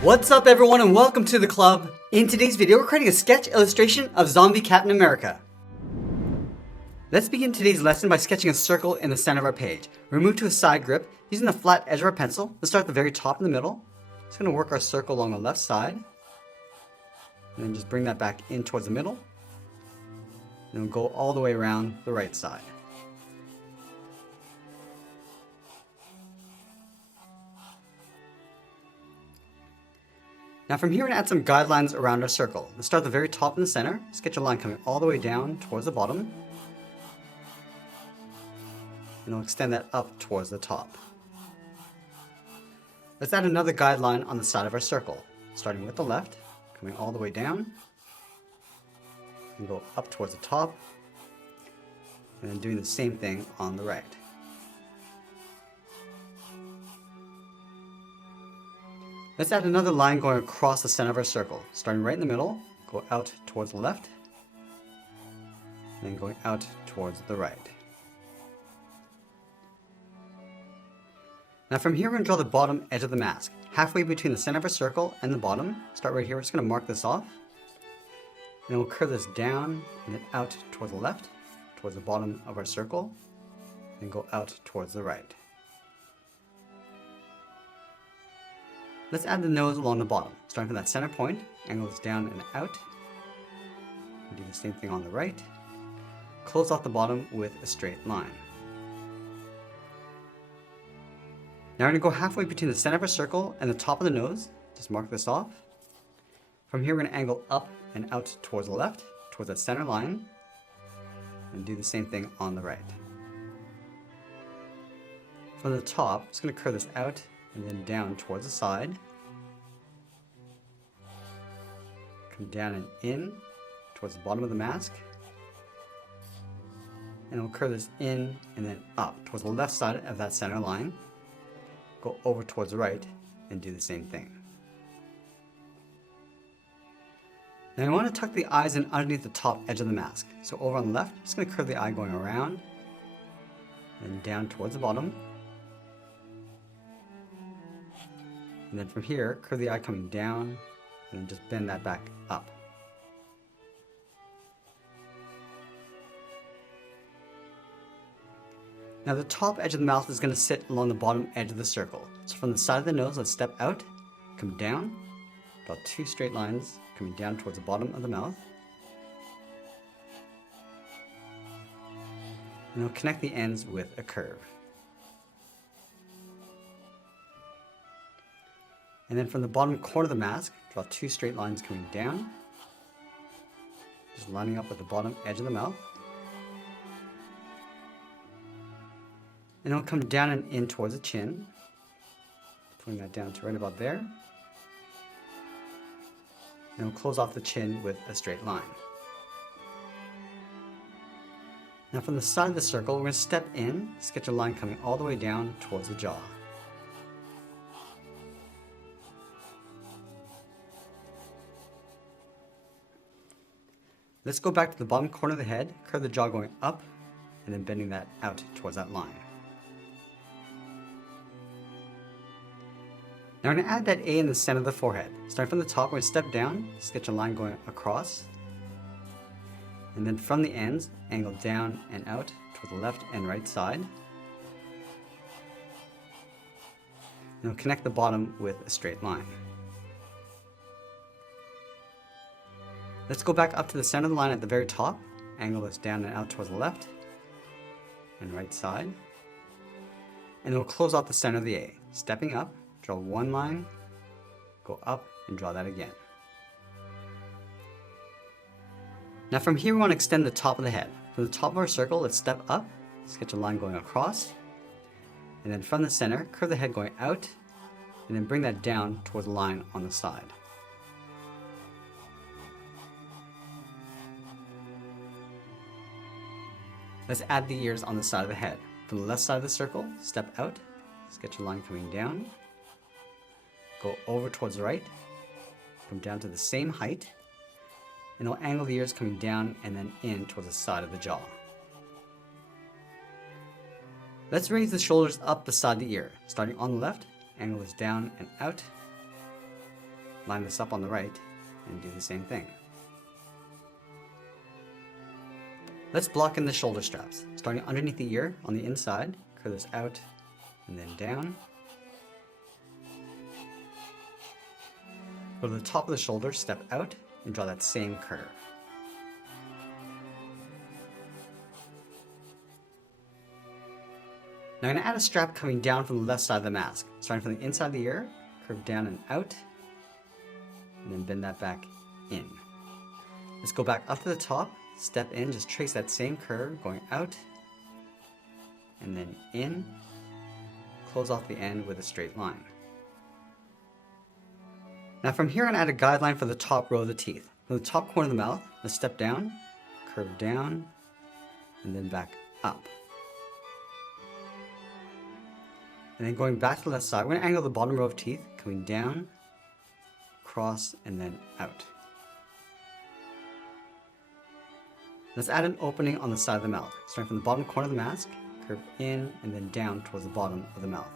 What's up everyone and welcome to the club. In today's video we're creating a sketch illustration of zombie Captain America. Let's begin today's lesson by sketching a circle in the center of our page. We're moved to a side grip using the flat edge of our pencil. Let's start at the very top in the middle. Just going to work our circle along the left side. And then just bring that back in towards the middle. And we'll go all the way around the right side. Now from here we're going to add some guidelines around our circle. Let's start at the very top in the center. Sketch a line coming all the way down towards the bottom. And we'll extend that up towards the top. Let's add another guideline on the side of our circle. Starting with the left, coming all the way down. And go up towards the top. And then doing the same thing on the right. Let's add another line going across the center of our circle. Starting right in the middle, go out towards the left, and then going out towards the right. Now from here we're going to draw the bottom edge of the mask. Halfway between the center of our circle and the bottom. Start right here, we're just going to mark this off. And then we'll curve this down and then out towards the left, towards the bottom of our circle, and go out towards the right. Let's add the nose along the bottom. Starting from that center point, angle this down and out. And do the same thing on the right. Close off the bottom with a straight line. Now we're going to go halfway between the center of our circle and the top of the nose. Just mark this off. From here we're going to angle up and out towards the left, towards that center line. And do the same thing on the right. From the top, just going to curve this out and then down towards the side. Come down and in towards the bottom of the mask. And we'll curve this in and then up towards the left side of that center line. Go over towards the right and do the same thing. Now I want to tuck the eyes in underneath the top edge of the mask. So over on the left, just going to curve the eye going around and down towards the bottom. And then from here, curve the eye coming down, and then just bend that back up. Now the top edge of the mouth is going to sit along the bottom edge of the circle. So from the side of the nose, let's step out, come down, draw two straight lines coming down towards the bottom of the mouth. And we'll connect the ends with a curve. And then from the bottom corner of the mask, draw two straight lines coming down, just lining up with the bottom edge of the mouth. And it'll come down and in towards the chin, putting that down to right about there. And we'll close off the chin with a straight line. Now from the side of the circle, we're going to step in, sketch a line coming all the way down towards the jaw. Let's go back to the bottom corner of the head, curve the jaw going up, and then bending that out towards that line. Now we're going to add that A in the center of the forehead. Starting from the top, we're going to step down, sketch a line going across, and then from the ends, angle down and out toward the left and right side. And we'll connect the bottom with a straight line. Let's go back up to the center of the line at the very top, angle this down and out towards the left and right side. And we'll close off the center of the A. Stepping up, draw one line, go up and draw that again. Now from here we want to extend the top of the head. From the top of our circle, let's step up, sketch a line going across, and then from the center, curve the head going out, and then bring that down towards the line on the side. Let's add the ears on the side of the head. From the left side of the circle, step out, sketch a line coming down, go over towards the right, come down to the same height, and we'll angle the ears coming down and then in towards the side of the jaw. Let's raise the shoulders up beside the ear. Starting on the left, angle this down and out, line this up on the right and do the same thing. Let's block in the shoulder straps. Starting underneath the ear on the inside, curve this out and then down. Go to the top of the shoulder, step out, and draw that same curve. Now I'm going to add a strap coming down from the left side of the mask. Starting from the inside of the ear, curve down and out, and then bend that back in. Let's go back up to the top, step in, just trace that same curve, going out, and then in, close off the end with a straight line. Now from here on, add a guideline for the top row of the teeth. From the top corner of the mouth, let's step down, curve down, and then back up. And then going back to the left side, we're going to angle the bottom row of teeth, coming down, cross, and then out. Let's add an opening on the side of the mouth. Starting from the bottom corner of the mask, curve in, and then down towards the bottom of the mouth.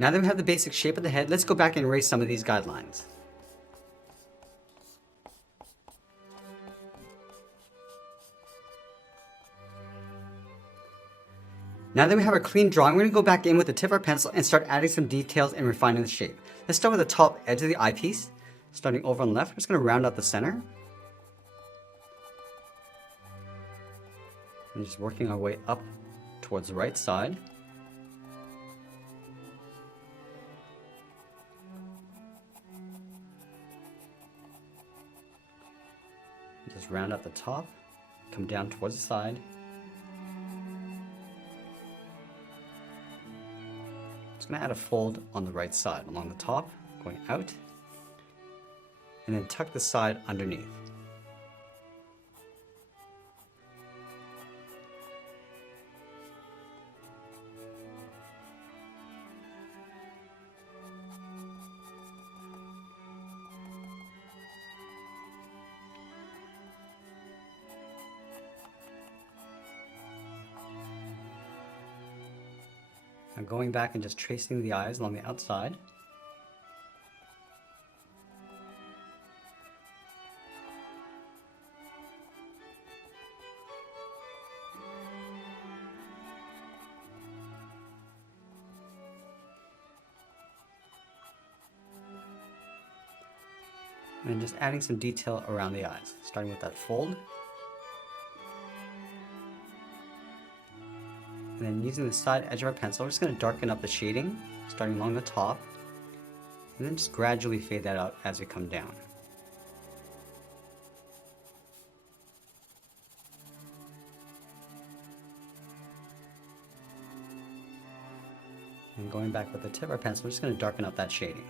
Now that we have the basic shape of the head, let's go back and erase some of these guidelines. Now that we have our clean drawing, we're going to go back in with the tip of our pencil and start adding some details and refining the shape. Let's start with the top edge of the eyepiece. Starting over on the left, we're just going to round out the center. And just working our way up towards the right side. Just round out the top, come down towards the side. Just going to add a fold on the right side along the top, going out, and then tuck the side underneath. Now going back and just tracing the eyes along the outside. And just adding some detail around the eyes, starting with that fold. And then using the side edge of our pencil, we're just going to darken up the shading, starting along the top, and then just gradually fade that out as we come down. And going back with the tip of our pencil, we're just going to darken up that shading.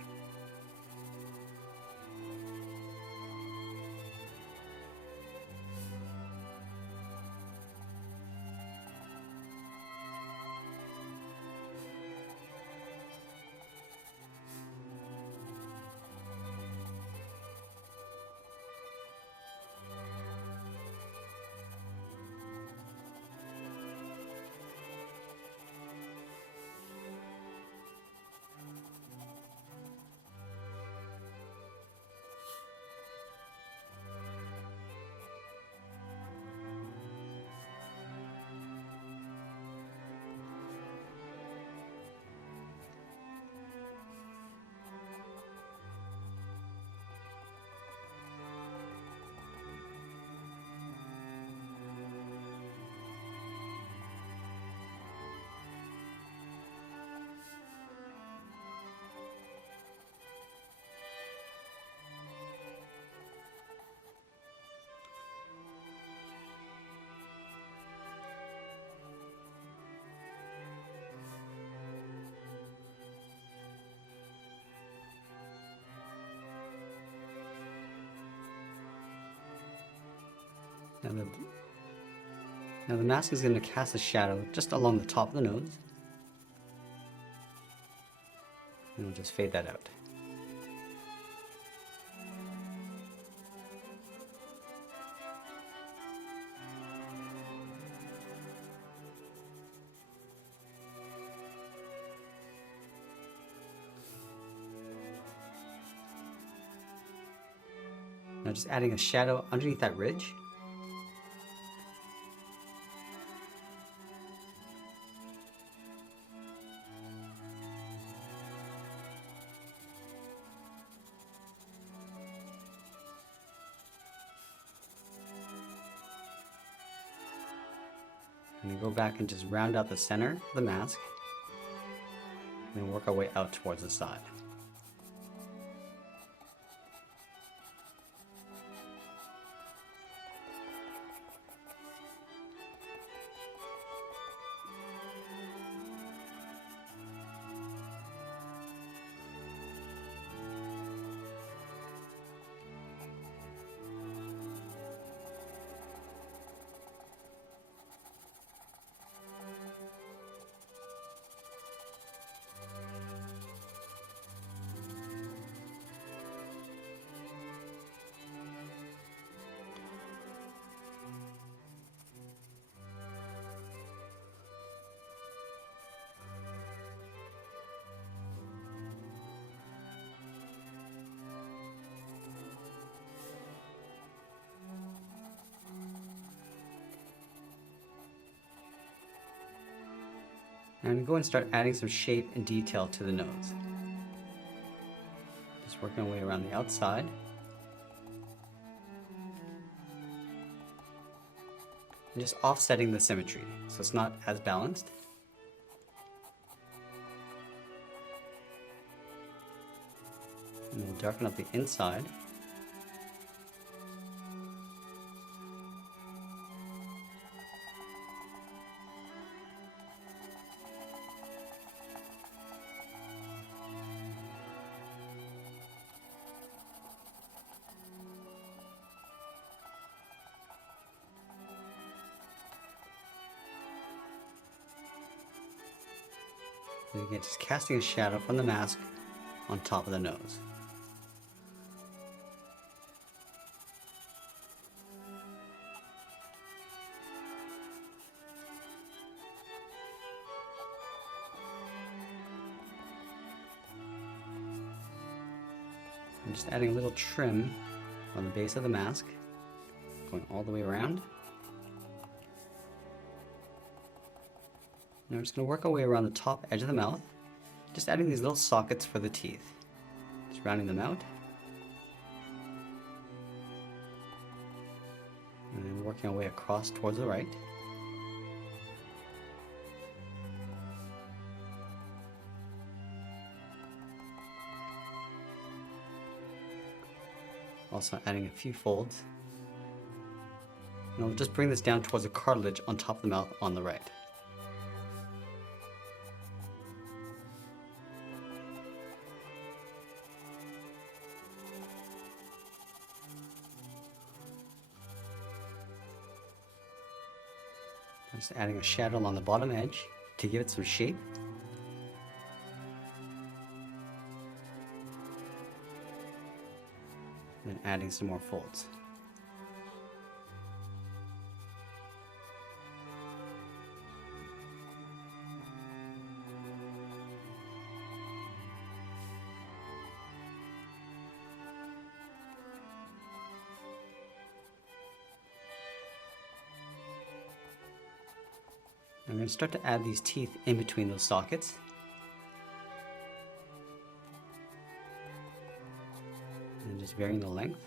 Now the mask is going to cast a shadow just along the top of the nose. And we'll just fade that out. Now just adding a shadow underneath that ridge. And then go back and just round out the center of the mask. And then work our way out towards the side. And go and start adding some shape and detail to the nose. Just working our way around the outside. And just offsetting the symmetry, so it's not as balanced. And we'll darken up the inside. And again, just casting a shadow from the mask on top of the nose. I'm just adding a little trim on the base of the mask, going all the way around. Now we're just going to work our way around the top edge of the mouth, just adding these little sockets for the teeth. Just rounding them out. And then working our way across towards the right. Also adding a few folds. And I'll just bring this down towards the cartilage on top of the mouth on the right. Just adding a shadow along the bottom edge to give it some shape. And then adding some more folds. I'm going to start to add these teeth in between those sockets. And just varying the length.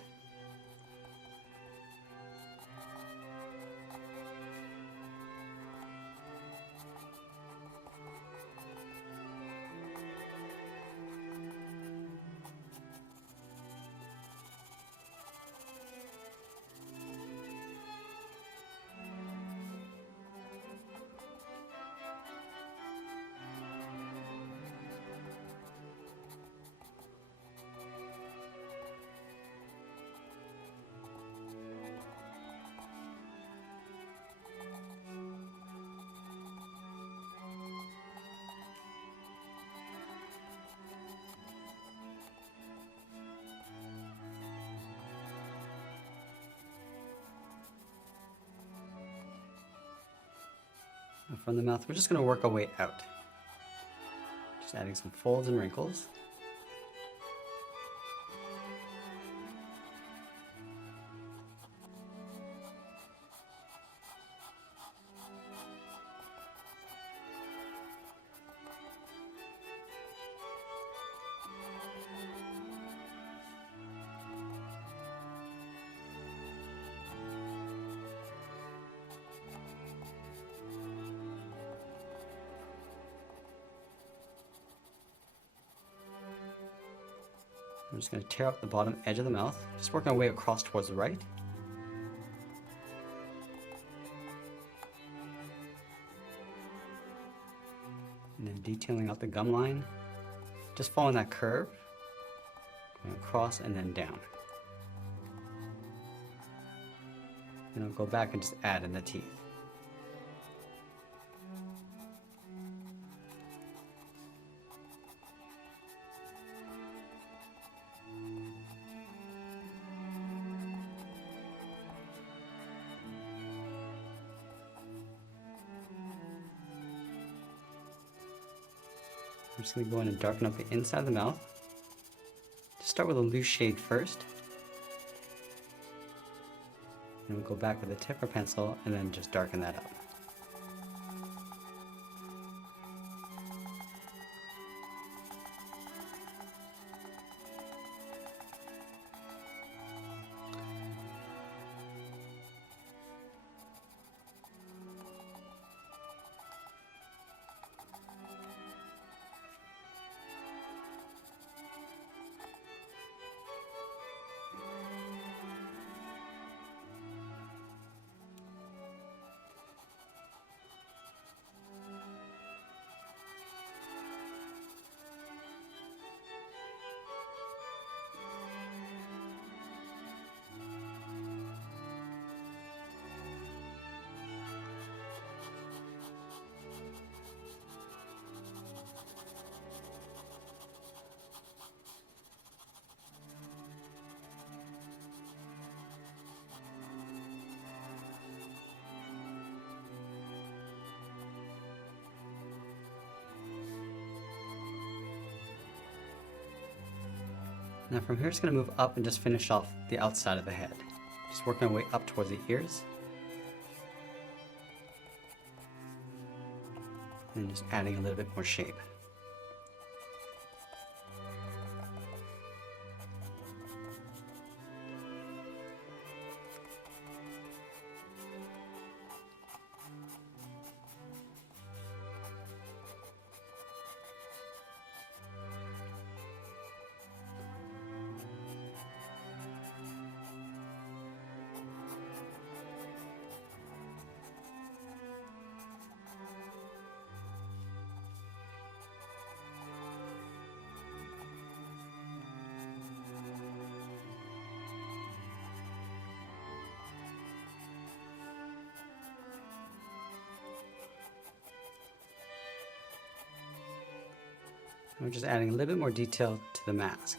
And from the mouth, we're just going to work our way out. Just adding some folds and wrinkles. I'm just going to tear up the bottom edge of the mouth, just working our way across towards the right. And then detailing out the gum line, just following that curve, going across and then down. And I'll go back and just add in the teeth. I'm just going to go in and darken up the inside of the mouth. Just start with a loose shade first. And we'll go back with a tip or pencil and then just darken that up. Now from here, it's going to move up and just finish off the outside of the head. Just working our way up towards the ears. And just adding a little bit more shape. We're just adding a little bit more detail to the mask.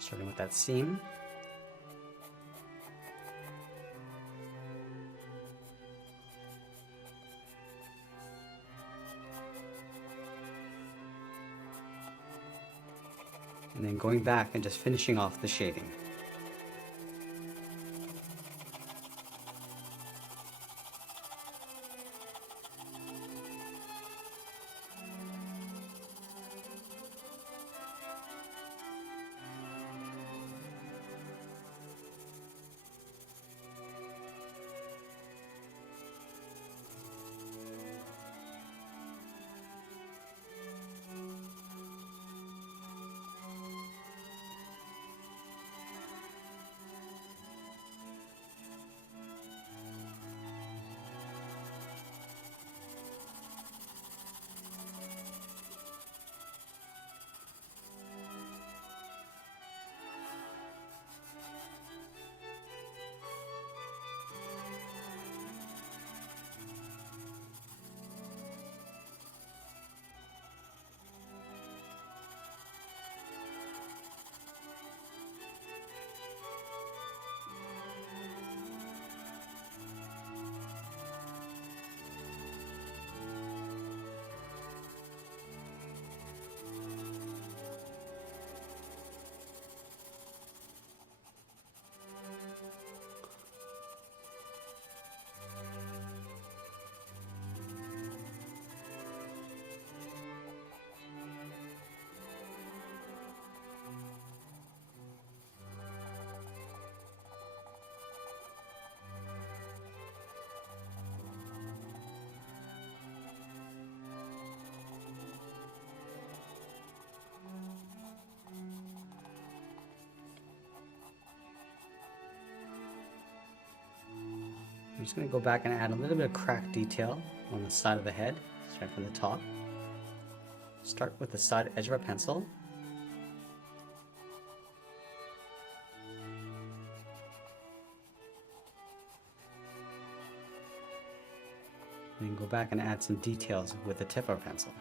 Starting with that seam. And then going back and just finishing off the shading. just going to go back and add a little bit of crack detail on the side of the head, start from the top. Start with the side edge of our pencil. And then go back and add some details with the tip of our pencil.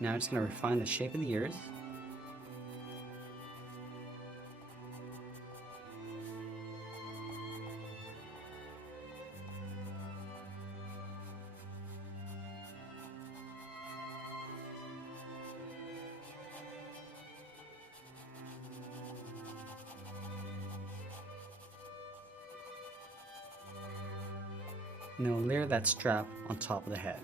Now I'm just going to refine the shape of the ears. And then we'll layer that strap on top of the head.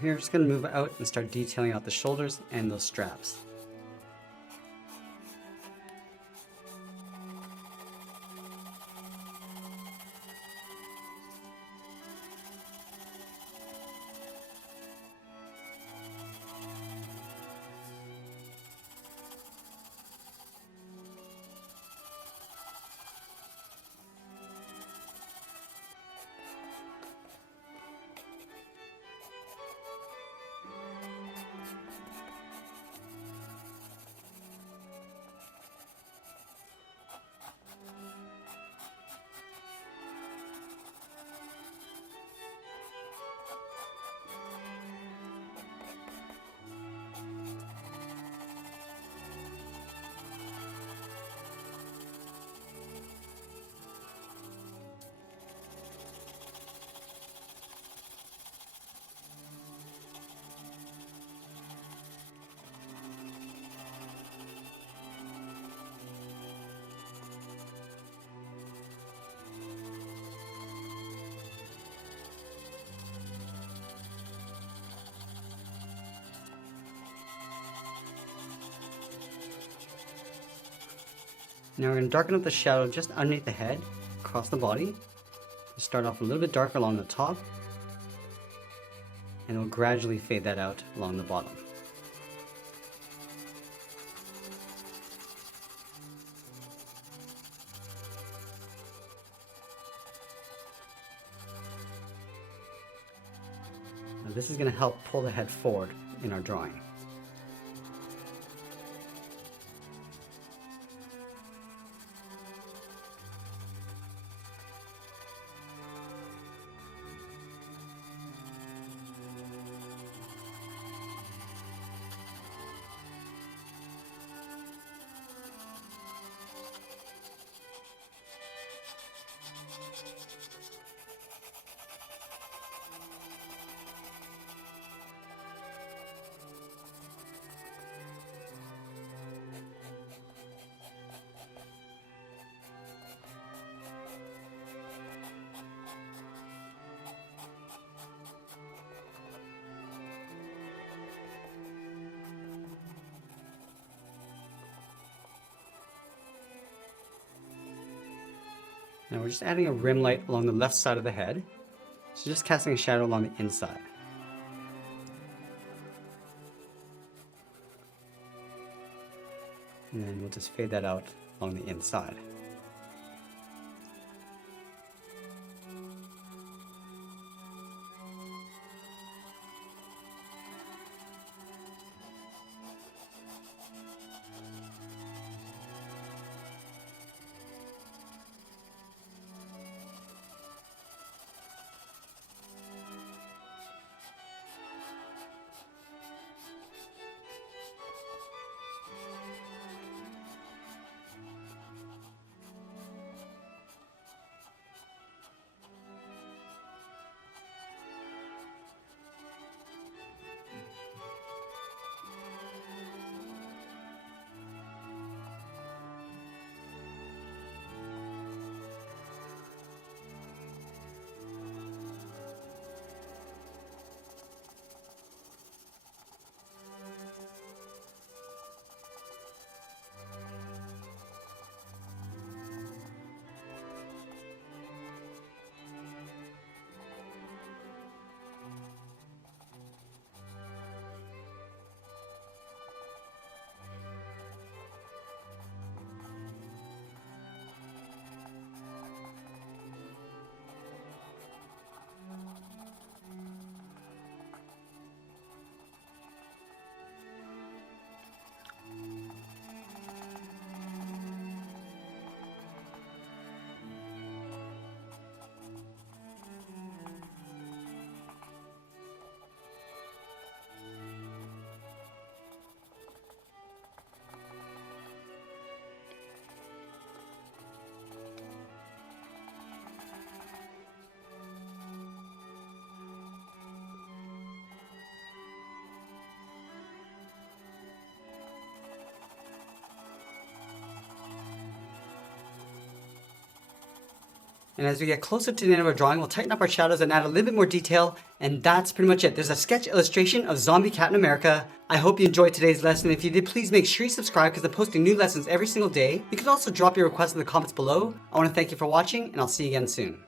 Here, I'm just going to move out and start detailing out the shoulders and those straps. Now we're going to darken up the shadow just underneath the head, across the body. Start off a little bit darker along the top, and we'll gradually fade that out along the bottom. Now this is going to help pull the head forward in our drawing. Now we're just adding a rim light along the left side of the head. So just casting a shadow along the inside. And then we'll just fade that out along the inside. And as we get closer to the end of our drawing, we'll tighten up our shadows and add a little bit more detail. And that's pretty much it. There's a sketch illustration of Zombie Captain America. I hope you enjoyed today's lesson. If you did, please make sure you subscribe because I'm posting new lessons every single day. You can also drop your requests in the comments below. I want to thank you for watching, and I'll see you again soon.